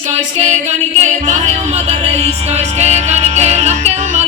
iska, iske kanike, tahe omada reiska, iske kanike, lahke oma